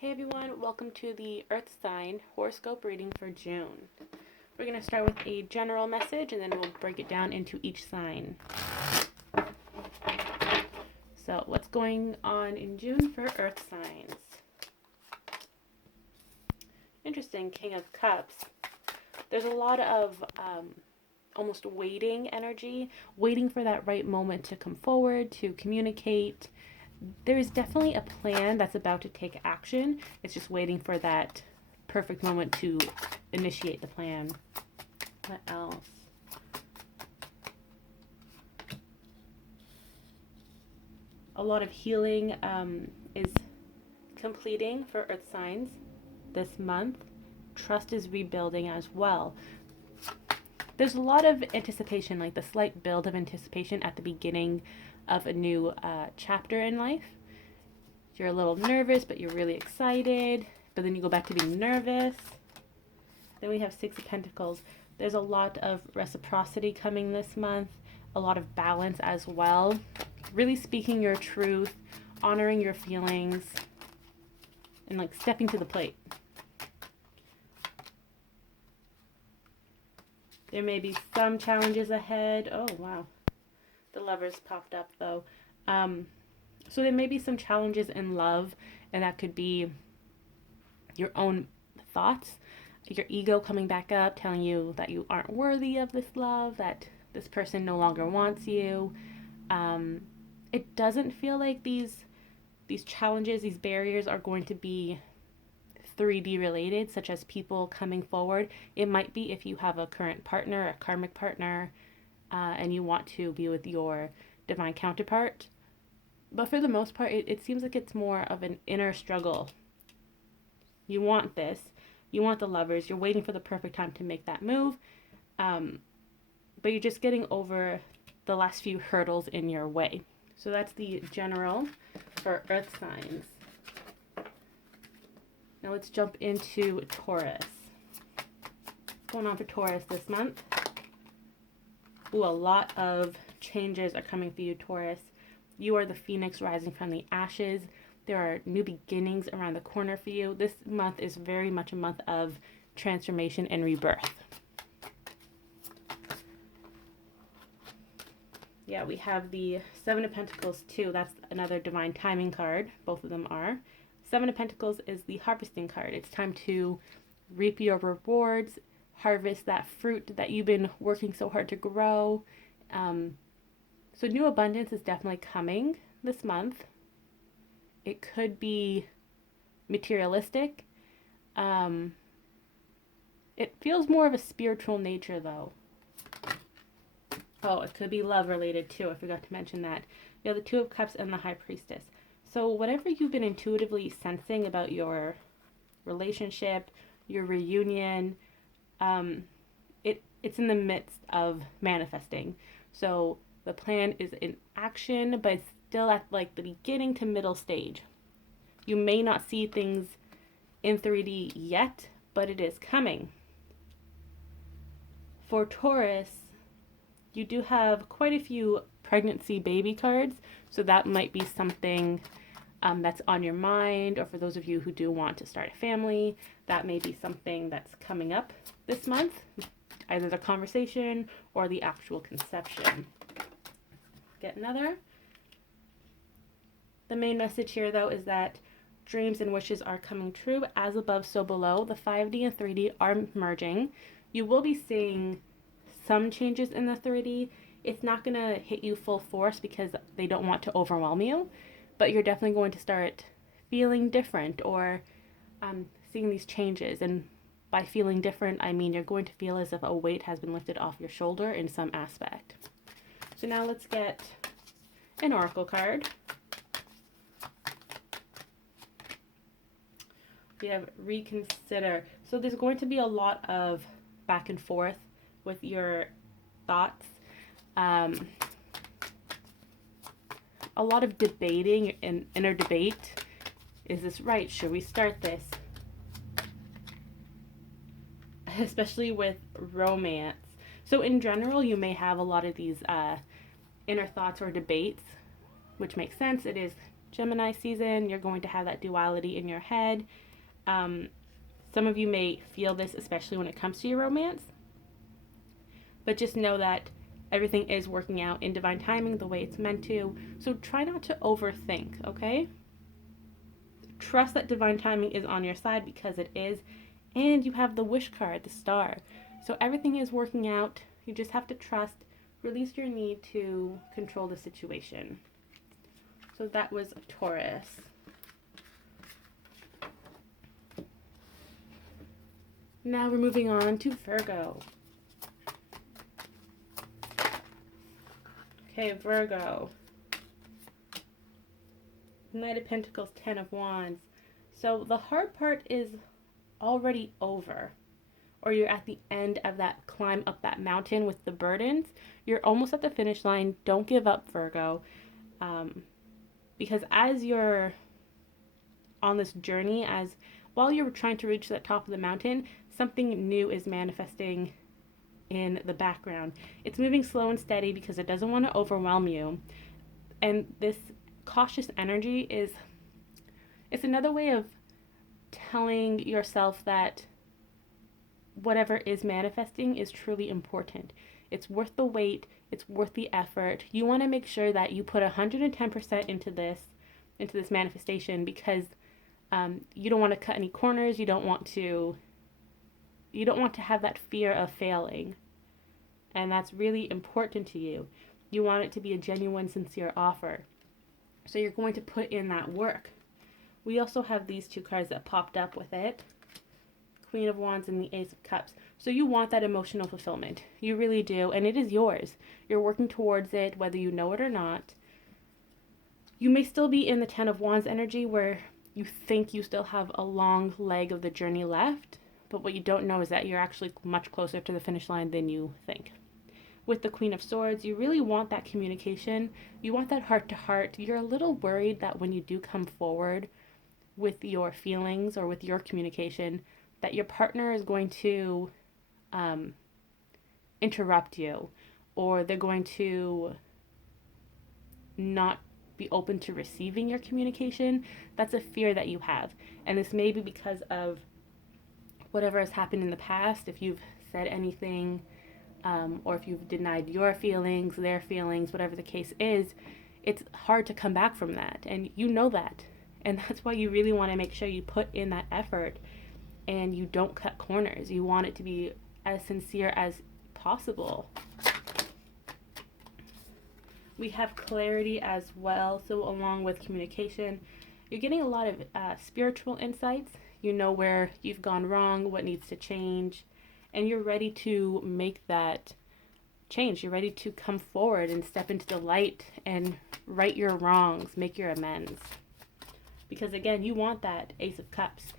Hey everyone, welcome to the Earth sign horoscope reading for June. We're going to start with a general message and then we'll break it down into each sign. So, what's going on in June for Earth signs? Interesting, King of Cups. There's a lot of almost waiting energy, waiting for that right moment to come forward, to communicate. There is definitely a plan that's about to take action. It's just waiting for that perfect moment to initiate the plan. What else? A lot of healing is completing for Earth signs this month. Trust is rebuilding as well. There's a lot of anticipation, like the slight build of anticipation at the beginning of a new chapter in life. You're a little nervous, but you're really excited, but then you go back to being nervous. Then we have Six of Pentacles. There's a lot of reciprocity coming this month, a lot of balance as well. Really speaking your truth, honoring your feelings, and like stepping to the plate. There may be some challenges ahead. Oh, wow. The Lovers popped up, though. So there may be some challenges in love, and that could be your own thoughts, your ego coming back up, telling you that you aren't worthy of this love, that this person no longer wants you. It doesn't feel like these challenges, these barriers are going to be 3D related, such as people coming forward. It might be if you have a current partner, a karmic partner, and you want to be with your divine counterpart. But for the most part, it seems like it's more of an inner struggle. You want this. You want the Lovers. You're waiting for the perfect time to make that move. But you're just getting over the last few hurdles in your way. So that's the general for Earth signs. Now let's jump into Taurus. What's going on for Taurus this month? Ooh, a lot of changes are coming for you, Taurus. You are the phoenix rising from the ashes. There are new beginnings around the corner for you. This month is very much a month of transformation and rebirth. Yeah, we have the Seven of Pentacles too. That's another divine timing card. Both of them are. Seven of Pentacles is the harvesting card. It's time to reap your rewards, harvest that fruit that you've been working so hard to grow. So new abundance is definitely coming this month. It could be materialistic. It feels more of a spiritual nature though. Oh, it could be love related too. I forgot to mention that. You have the Two of Cups and the High Priestess. So whatever you've been intuitively sensing about your relationship, your reunion, it's in the midst of manifesting. So the plan is in action, but it's still at like the beginning to middle stage. You may not see things in 3D yet, but it is coming. For Taurus, you do have quite a few pregnancy baby cards, so that might be something that's on your mind, or for those of you who do want to start a family, that may be something that's coming up this month, either the conversation or the actual conception. Get another. The main message here though is that dreams and wishes are coming true. As above, so below. The 5D and 3D are merging. You will be seeing some changes in the 3D. It's not going to hit you full force because they don't want to overwhelm you, but you're definitely going to start feeling different or seeing these changes. And by feeling different, I mean you're going to feel as if a weight has been lifted off your shoulder in some aspect. So now let's get an oracle card. We have reconsider. So there's going to be a lot of back and forth with your thoughts. A lot of debating and inner debate. Is this right? Should we start this? Especially with romance. So in general, you may have a lot of these inner thoughts or debates, which makes sense. It is Gemini season, you're going to have that duality in your head. Some of you may feel this, especially when it comes to your romance. But just know that everything is working out in divine timing the way it's meant to. So try not to overthink, okay? Trust that divine timing is on your side, because it is. And you have the wish card, the star. So everything is working out. You just have to trust, release your need to control the situation. So that was Taurus. Now we're moving on to Virgo. Okay, Virgo. Knight of Pentacles, Ten of Wands. So the hard part is already over, or you're at the end of that climb up that mountain with the burdens. You're almost at the finish line. Don't give up, Virgo. Because as you're on this journey, while you're trying to reach that top of the mountain, something new is manifesting in the background. It's moving slow and steady because it doesn't want to overwhelm you. And this cautious energy it's another way of telling yourself that whatever is manifesting is truly important. It's worth the wait. It's worth the effort. You want to make sure that you put 110% into this manifestation, because you don't want to cut any corners. You don't want to have that fear of failing. And that's really important to you. You want it to be a genuine, sincere offer. So you're going to put in that work. We also have these two cards that popped up with it. Queen of Wands and the Ace of Cups. So you want that emotional fulfillment. You really do. And it is yours. You're working towards it, whether you know it or not. You may still be in the Ten of Wands energy, where you think you still have a long leg of the journey left. But what you don't know is that you're actually much closer to the finish line than you think. With the Queen of Swords, you really want that communication. You want that heart-to-heart. You're a little worried that when you do come forward with your feelings or with your communication, that your partner is going to interrupt you, or they're going to not be open to receiving your communication. That's a fear that you have. And this may be because of whatever has happened in the past. If you've said anything, or if you've denied your feelings, their feelings, whatever the case is, it's hard to come back from that. And you know that. And that's why you really want to make sure you put in that effort and you don't cut corners. You want it to be as sincere as possible. We have clarity as well. So along with communication, you're getting a lot of spiritual insights. You know where you've gone wrong, what needs to change, and you're ready to make that change. You're ready to come forward and step into the light and right your wrongs, make your amends. Because again, you want that Ace of Cups.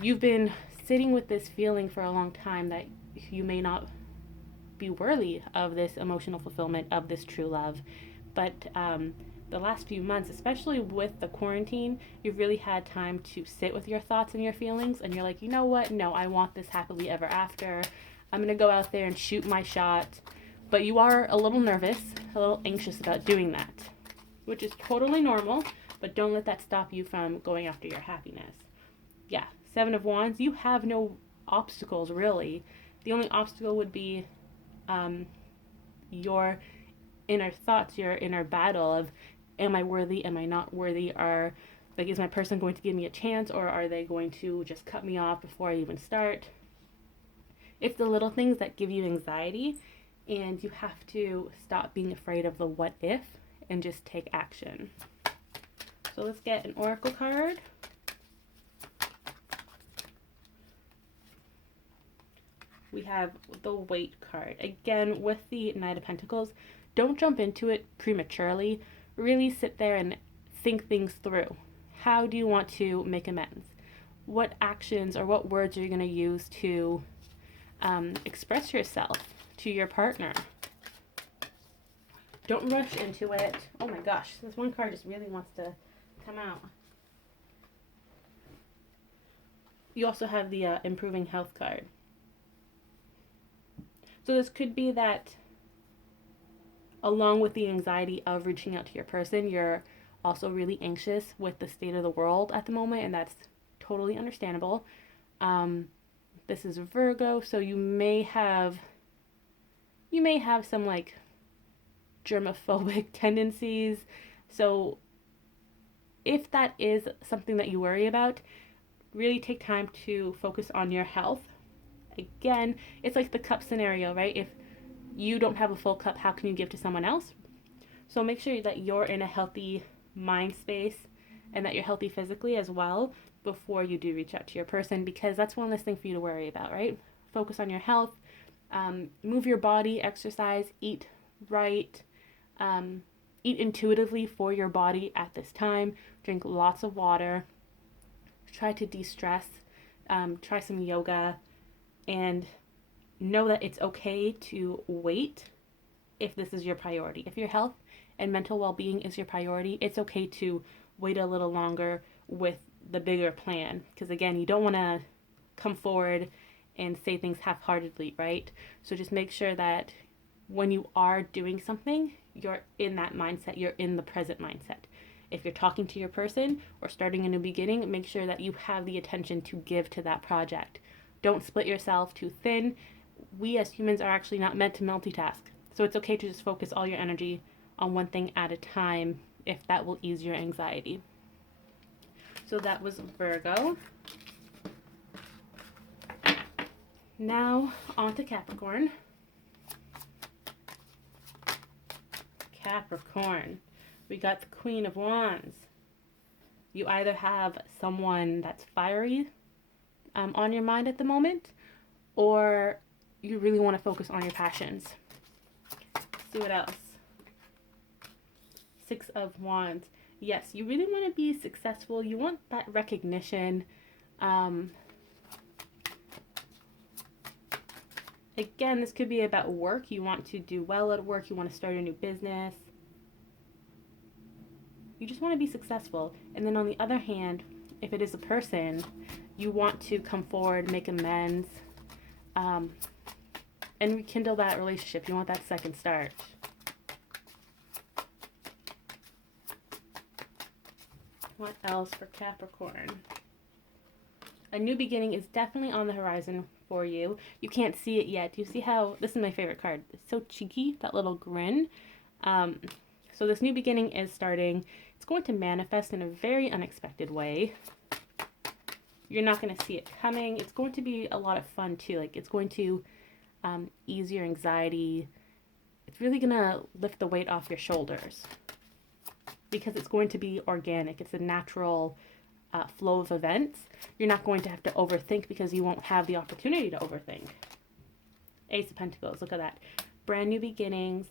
You've been sitting with this feeling for a long time that you may not be worthy of this emotional fulfillment, of this true love. But the last few months, especially with the quarantine, you've really had time to sit with your thoughts and your feelings, and you're like, you know what? No, I want this happily ever after. I'm going to go out there and shoot my shot. But you are a little nervous, a little anxious about doing that, which is totally normal, but don't let that stop you from going after your happiness. Yeah, Seven of Wands, you have no obstacles, really. The only obstacle would be your inner thoughts, your inner battle of, am I worthy, am I not worthy, is my person going to give me a chance, or are they going to just cut me off before I even start? It's the little things that give you anxiety, and you have to stop being afraid of the what if and just take action. So let's get an oracle card. We have the Wait card. Again, with the Knight of Pentacles, don't jump into it prematurely. Really sit there and think things through. How do you want to make amends? What actions or what words are you going to use to express yourself to your partner? Don't rush into it. Oh my gosh, this one card just really wants to come out. You also have the Improving Health card. So this could be that along with the anxiety of reaching out to your person, you're also really anxious with the state of the world at the moment, and that's totally understandable. This is Virgo, so you may have some like germophobic tendencies. So if that is something that you worry about, really take time to focus on your health. Again, it's like the cup scenario, right? If you don't have a full cup, how can you give to someone else? So make sure that you're in a healthy mind space and that you're healthy physically as well before you do reach out to your person, because that's one less thing for you to worry about, right? Focus on your health, move your body, exercise, eat right, eat intuitively for your body at this time, drink lots of water, try to de-stress, try some yoga, and know that it's okay to wait if this is your priority. If your health and mental well-being is your priority, it's okay to wait a little longer with the bigger plan, because again, you don't want to come forward and say things half-heartedly, right? So just make sure that when you are doing something, you're in that mindset, you're in the present mindset. If you're talking to your person or starting a new beginning, make sure that you have the attention to give to that project. Don't split yourself too thin. We as humans are actually not meant to multitask. So it's okay to just focus all your energy on one thing at a time if that will ease your anxiety. So that was Virgo. Now on to Capricorn. Capricorn. We got the Queen of Wands. You either have someone that's fiery on your mind at the moment, or you really want to focus on your passions. Let's see what else. Six of Wands. Yes, you really want to be successful. You want that recognition. Again, this could be about work. You want to do well at work. You want to start a new business. You just want to be successful. And then on the other hand, if it is a person, you want to come forward, make amends, and rekindle that relationship. You want that second start. What else for Capricorn? A new beginning is definitely on the horizon for you. You can't see it yet. Do you see how, this is my favorite card. It's so cheeky, that little grin. So this new beginning is starting. It's going to manifest in a very unexpected way. You're not going to see it coming. It's going to be a lot of fun too. Like, it's going to ease your anxiety. It's really going to lift the weight off your shoulders because it's going to be organic. It's a natural flow of events. You're not going to have to overthink because you won't have the opportunity to overthink. Ace of Pentacles, look at that. Brand new beginnings.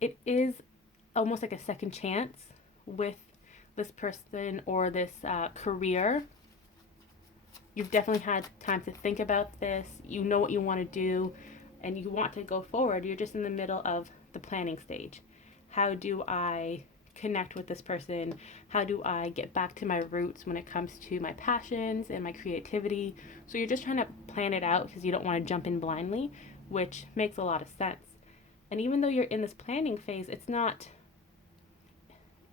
It is almost like a second chance with this person or this career. You've definitely had time to think about this. You know what you want to do and you want to go forward. You're just in the middle of the planning stage. How do I connect with this person? How do I get back to my roots when it comes to my passions and my creativity? So you're just trying to plan it out because you don't want to jump in blindly, which makes a lot of sense. And even though you're in this planning phase, it's not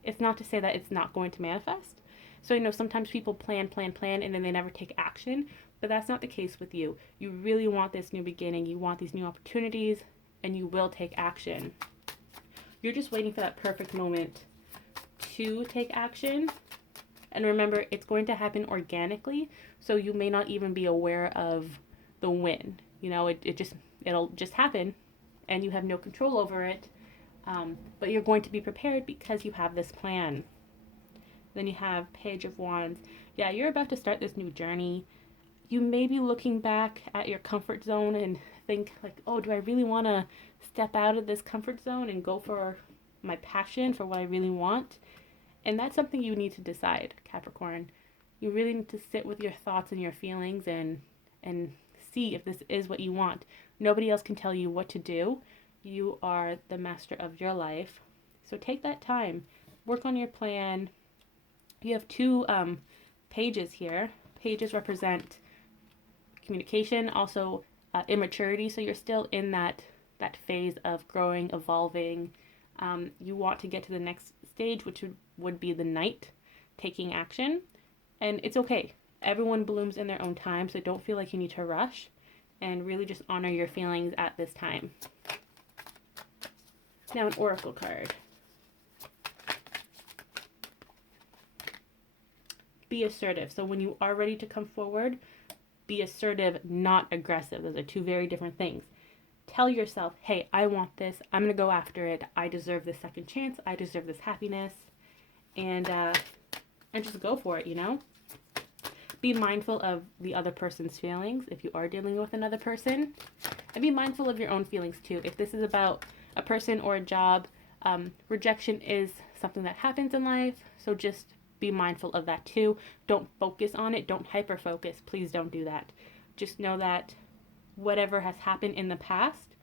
to say that it's not going to manifest. So, sometimes people plan, and then they never take action, but that's not the case with you. You really want this new beginning, you want these new opportunities, and you will take action. You're just waiting for that perfect moment to take action. And remember, it's going to happen organically, so you may not even be aware of the win. It'll just happen, and you have no control over it. But you're going to be prepared because you have this plan. Then you have Page of Wands. Yeah, you're about to start this new journey. You may be looking back at your comfort zone and think like, oh, do I really want to step out of this comfort zone and go for my passion, for what I really want? And that's something you need to decide, Capricorn. You really need to sit with your thoughts and your feelings and see if this is what you want. Nobody else can tell you what to do. You are the master of your life. So take that time. Work on your plan. You have two pages here. Pages represent communication, also immaturity. So you're still in that phase of growing, evolving, You want to get to the next stage, which would be the Knight, taking action. And it's okay. Everyone blooms in their own time, so don't feel like you need to rush, and really just honor your feelings at this time. Now an oracle card. Be assertive. So when you are ready to come forward, be assertive, not aggressive. Those are two very different things. Tell yourself, hey, I want this. I'm going to go after it. I deserve this second chance. I deserve this happiness. And just go for it, you know? Be mindful of the other person's feelings if you are dealing with another person. And be mindful of your own feelings too. If this is about a person or a job, rejection is something that happens in life. So just be mindful of that too. Don't focus on it. Don't hyper focus. Please don't do that. Just know that whatever has happened in the past,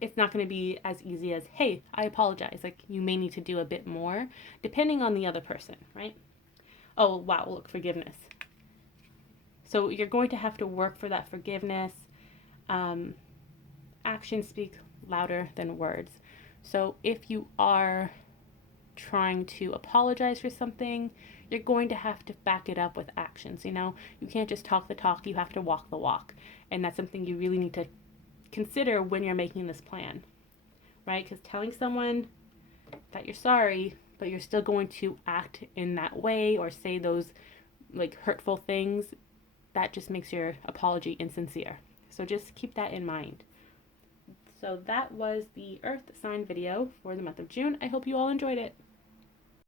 it's not going to be as easy as, hey, I apologize. Like, you may need to do a bit more depending on the other person, right? Oh, wow, look, forgiveness. So you're going to have to work for that forgiveness. Actions speak louder than words. So if you are trying to apologize for something, you're going to have to back it up with actions. You know, you can't just talk the talk, you have to walk the walk. And that's something you really need to consider when you're making this plan, right? Because telling someone that you're sorry, but you're still going to act in that way or say those like hurtful things, that just makes your apology insincere. So just keep that in mind. So that was the Earth sign video for the month of June. I hope you all enjoyed it.